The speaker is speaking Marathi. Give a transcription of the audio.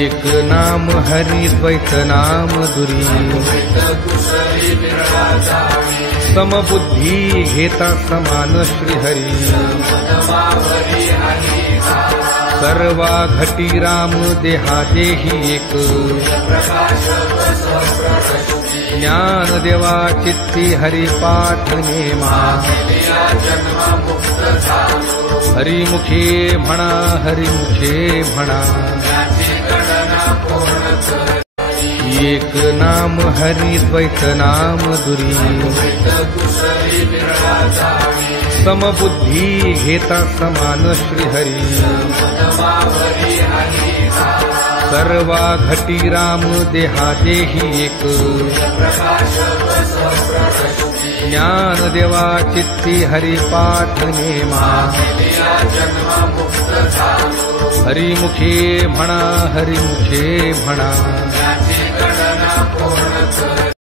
एक नाम हरि द्वैत नाम दुरी समबुद्धी घेता समान श्रीहरी सर्वा घटी राम देहा देही एक ज्ञान देवा चित्ती हरि पाठ नेमा हरिमुखे म्हणा हरिमुखे म्हणा एक नाम हरि द्वैत नाम दुरी समबुद्धी घेता समान श्रीहरी सर्वा घटी राम देहा देही एक ज्ञान देवा चित्ती हरि पाठ नेमा हरिमुखे म्हणा हरिमुखे म्हणा